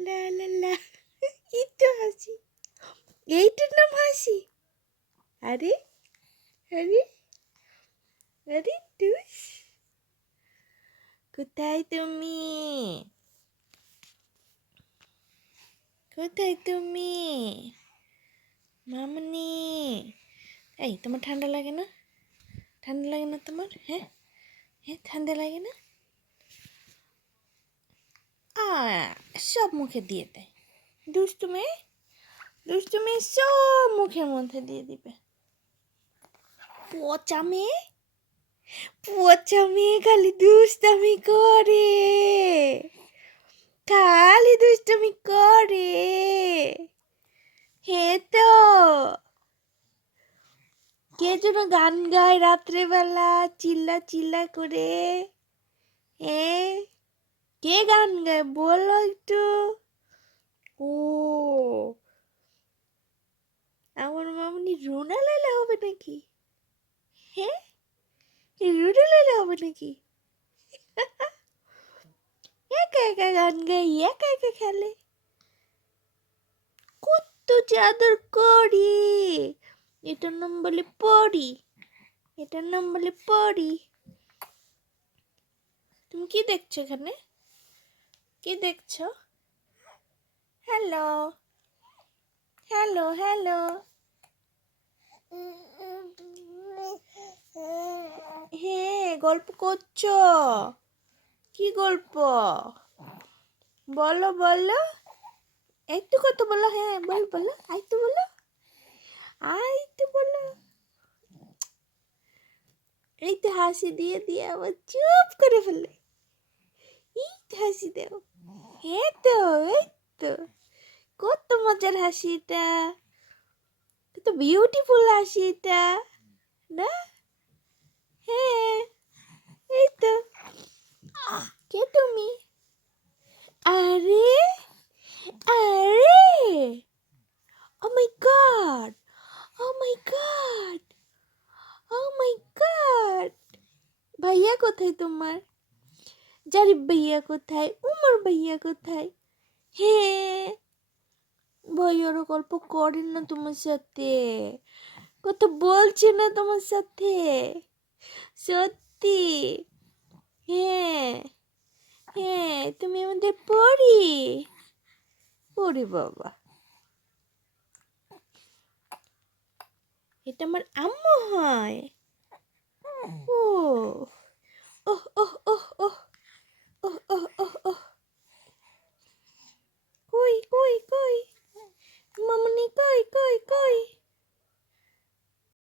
লা লা লা। হাসি। এইটার নাম হাসি। আরে আরে আরে, টুস। কোথায় তুমি? কোথায় তুমি? মামনি। এই, তোমার ঠান্ডা লাগে না? ঠান্ডা লাগে না তোমার? হ্যাঁ? হ্যাঁ ঠান্ডা লাগে না? আ সব মুখে দিয়ে দেয়। দুষ্টু মেয়ে দুষ্টু মেয়ে সব মুখের মধ্যে দিয়ে দিবে। পচা মেয়ে পচা মেয়ে খালি দুষ্টামি করে। খালি দুষ্টামি করে। হে তো, কে যেন গান গায় রাত্রেবেলা, চিল্লা চিল্লা করে। এ কে গান গায় বলো একটু। ও। আমার মামনি রুনা লাইলা হবে নাকি? হ্যাঁ রুনা লাইলা হবে নাকি? একা একা গান গাই, একা একা খেলে। কত চাদর করি। এটার নাম বলে পড়ি এটার নাম বলে পড়ি তুমি কি দেখছ এখানে? কি দেখছ? হ্যালো হ্যালো হ্যালো হ্যাঁ গল্প করছ? কি গল্প? বলো বলো। একটু কত বলো হ্যাঁ বল বলো। আই তো বলো। আই তো বলো। এই তো হাসি দিয়ে দিয়ে আবার চুপ করে ফেলে এই তো হাসি দাও। হ্যাঁ তো এই কত মজার হাসি এটা। কত বিউটিফুল হাসি এটা, না? হ্যাঁ এই তো কে তুমি? আরে আরে! ও my God oh my God oh my God ভাইয়া কোথায় তোমার? জারিফ ভাইয়া কোথায়? উমর ভাইয়া কোথায়? হ্যাঁ ভাইয়ারও গল্প করেন না তোমার সাথে। কথা বলছে না তোমার সাথে। সত্যি? হ্যাঁ হ্যাঁ তুমি আমাদের পড়ি পড়ি বাবা। এটা আমার আম্মু হয়। ও। koy, koy. Mama ni koy, koy, koy.